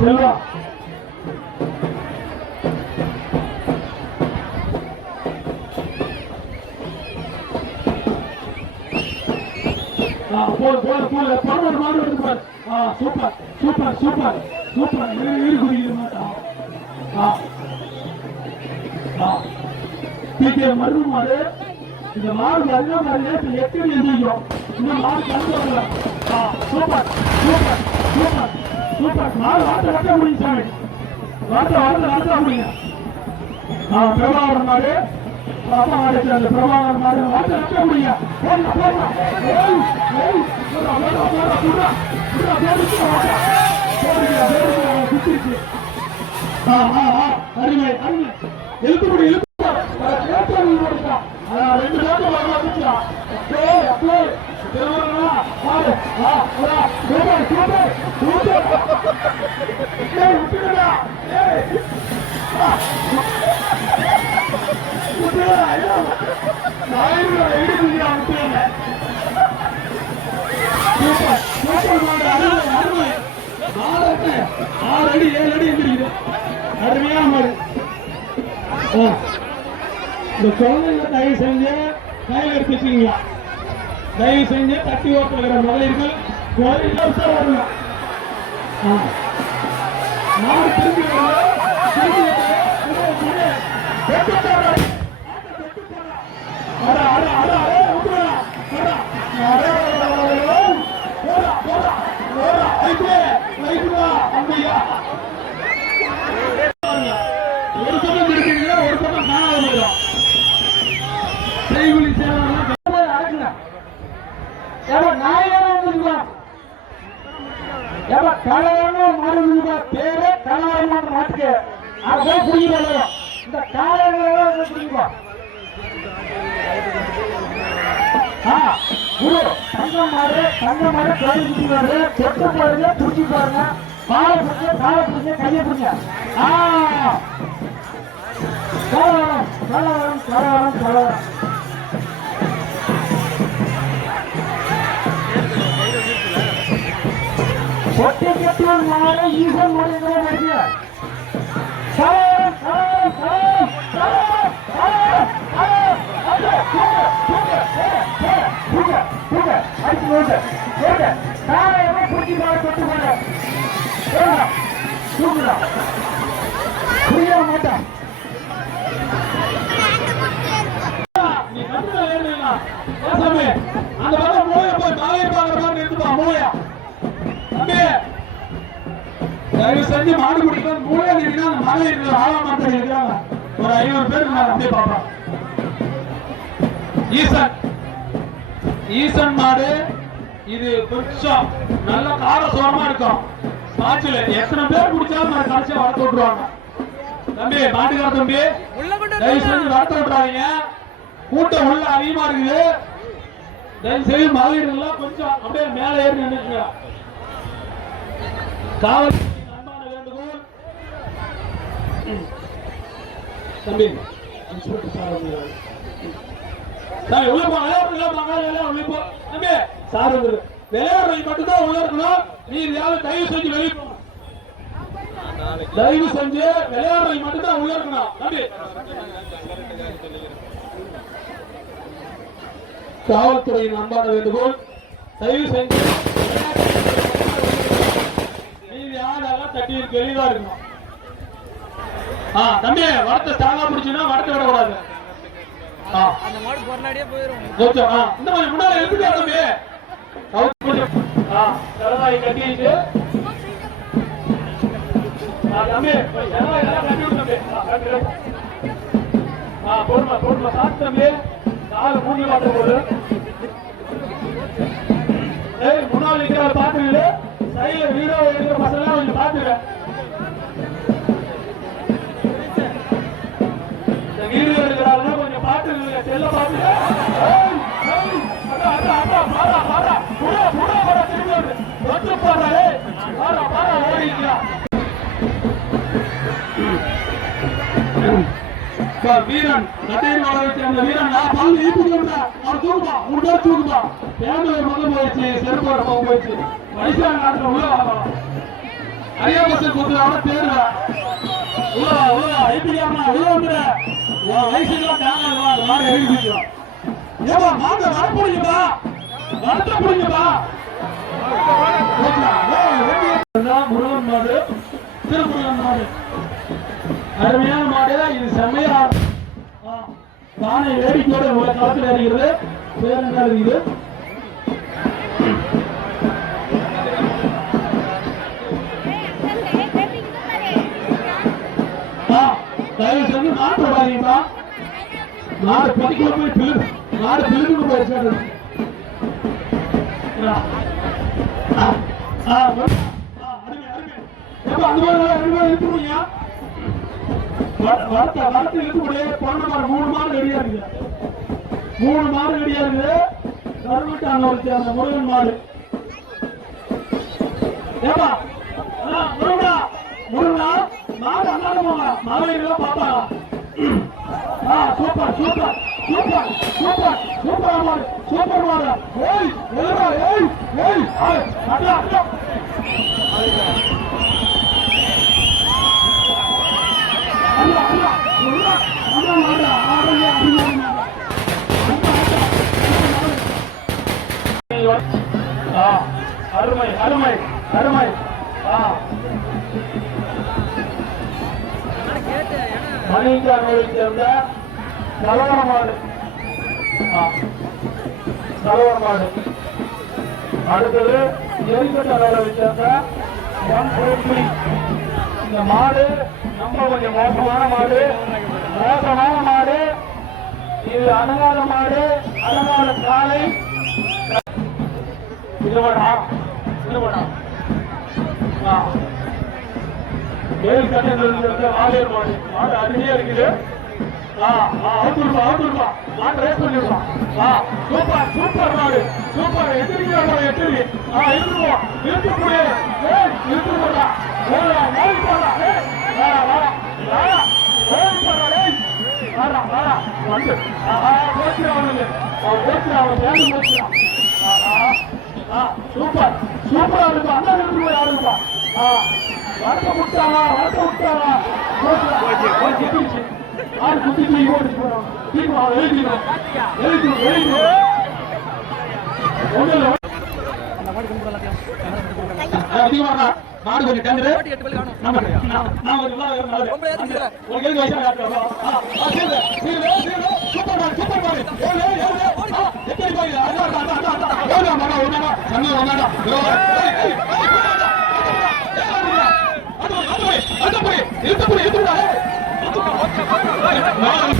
செல்வா போடு போடு போடு போடு மாடு எடுத்து பாரு. சூப்பர் சூப்பர் சூப்பர் சூப்பர் குடிக்கிற மாட்டான். மருந்து மாடு இந்த மாடு அதே மாதிரி எத்தனை எழுதிக்கும் இந்த மாடு கலந்து வரல. சூப்பர் சூப்பர் சூப்பர் சூப்பர் மாடு வாட்ட வாட்ட முடியும் சாமி வாட்ட வாட்ட வாட்ட முடியுங்க. பிரபாகரன் மாடு அப்பா மாடு அந்த பிரபாகரன் மாடு வாட்ட வாட்ட முடியுங்க. அருமை அருமை எழுத்துப்படி எழுத்து ரெண்டு நாட்கள் வரலாம். ஆறு அடி 7 அடி எந்திரிக்குது. அருமையா மாடு. இந்த குழந்தைங்க தயவு செஞ்சு கையில் எடுத்து வச்சுக்கீங்களா? தயவு செஞ்சு தட்டி ஓட்டுகிற மகளிர்கள் குழந்தைங்க வரல. மாடு திரும்பி ஒரு பக்கம் இருக்கிறீங்களா ஒரு பக்கம் காணாம போயிடும். செய்குலி பேரு கலாரமான மாட்டுக்கு அதை புரியும். இந்த காலையில புரியுமா? குரு தங்கம் மாடு கை குடிவாரு செட்டு பாருங்க புடிச்சு பாருங்க. காலை பிடிங்க காலை பிடிங்க கையை பிடிங்க. கலவரம் கலவரம் கலவரம் கலவரம். ஒட்டை கட்டுவோம் மாடு ஈசன் மாடு வருது. கலவரம் கலவரம் கலவரம் கலவரம் மாட்டான். அந்த பக்கம் மூளைய போய் மலையை பார்க்கறான்னு இருக்குப்பா. மூளையா தம்பி தயவு செஞ்சு மாடு குடிக்கலாம். மூளையா நிற்கிறா அந்த மலை இருக்கிற ஆழமாத்திரம் இருக்கிறாங்க. ஒரு 500 பேர் நான் அப்படியே பார்ப்பேன். ஈசன் மாடு இது கொஞ்சம் நல்ல கார சோரமா இருக்கும். பாய்ச்சல எத்தனை பேர் குடிச்சாலும் நான் கடைசியா வளர்த்து விட்டுருவாங்க. தம்பி மாட்டுக்கார தம்பி தயவு செஞ்சு வளர்த்து விட்டுறாங்க. கூட்டம் உள்ள அதிகமா இருக்குது. தயவு செய்து மகளிர்கள் கொஞ்சம் அப்படியே மேல ஏறி நின்றுங்க. காவல் அன்பான வேண்டுகோள். தம்பி உள்ள போங்க. தம்பி சார் விளையாடுறது மட்டும்தான் உள்ள இருக்கணும். நீ தயவு செஞ்சு வெளியே போங்க. தயவு செஞ்சு விளையாடுறது மட்டும்தான் உள்ள இருக்கணும். தம்பி காவல்துறையின் அன்பான வேண்டுகோள். தயவு செஞ்சு நீதி ஆடெல்லாம் தட்டி வெளியதா இருக்கணும். தம்பி வடத்தை ஸ்ட்ராங்கா பிடிச்சுன்னா வடத்தை விடக்கூடாது. அந்த மாடு பொருளாடியே போயிரும். இந்த மாதிரி முன்னாடி எடுத்துக்கா தம்பி. தலைவாய் கட்டிட்டு தம்பி கட்டி விடு தம்பி. பொறுமை பொறுமை சாத்து தம்பி. கால மூணி வாட்ட போடு. முன்னாள் இருக்கிற பாத்துக்கிட்டு சைல வீடியோ இருக்கிற பசங்க கொஞ்சம் பாத்துக்க. வீடியோ எடுக்கிறாருன்னா கொஞ்சம் பாத்துக்க. செல்ல பாத்துக்க. வீரன் அந்த வீரன் தூக்குப்பா பேமில மொதல் போயிடுச்சு. செருப்பு போயிடுச்சு. வயசான நாட்டில் உள்ள அரியாபத்தில் கொடுத்துருவாங்க தேடுவேன் உள்ள ஐபிஎம் உள்ள வந்துடு வயசுலாம் தாங்க மாடு எழுதிக்கிறோம் ஏமா மாடு வரப்படுங்கப்பா வருத்தப்படுங்கப்பா முருகன் மாடு திருமுருகன் மாடு அருமையான மாடு இது செம்மையா தானே வேடிக்கையோட உள்ள களத்தில் அறிகிறது பேர் என்ன இருக்குது தயவு செஞ்சு நாட்டு விடாதீங்கப்பா நாடு பதிக்க போய் நாடு பிலிப்புக்கு போயிருக்காரு வரத்து இருக்கக்கூடிய 3 மாடு ரெடியா இருக்குது 3 மாடு ரெடியா இருக்குது கருவட்டான அந்த முருகன் மாடு ஏப்பா முருகா முருகா மாடு அண்ணாடமா மாலையெல்லாம் பாப்பா super super super super super மாடு சூப்பர் மாடு ஏய் எழுறா ஏய் ஏய் அடா அடா அண்ணா அண்ணா அண்ணா அண்ணா மாடு ஆடுங்க அருமை அருமை அருமை மணிக்கானூரை சேர்ந்த கலவர மாடு அடுத்தது எரிக்கட்டாளரை சேர்ந்த 143 இந்த மாடு நம்ம கொஞ்சம் மோசமான மாடு இது அணங்காத மாடு அணங்காத காலை மேல் கட்டத்தில் ஆலியர் மாடு மாடு அருமையா இருக்குது மாடு ரேஸ் பண்ணிருப்பான் சூப்பர் சூப்பர் மாடு சூப்பர் எதிரிக்கிற மாடு எதிரி இருந்துருவோம் இருக்கக்கூடிய இருக்கு போடா சூப்பர் சூப்பரா இருக்கும் அண்ணா இருந்து போய் ஆடுப்பா வளர்க்க விட்டாவா ஆறு குத்தி அதிகமாக மாடு கொஞ்சம் கண்டு சூப்பர்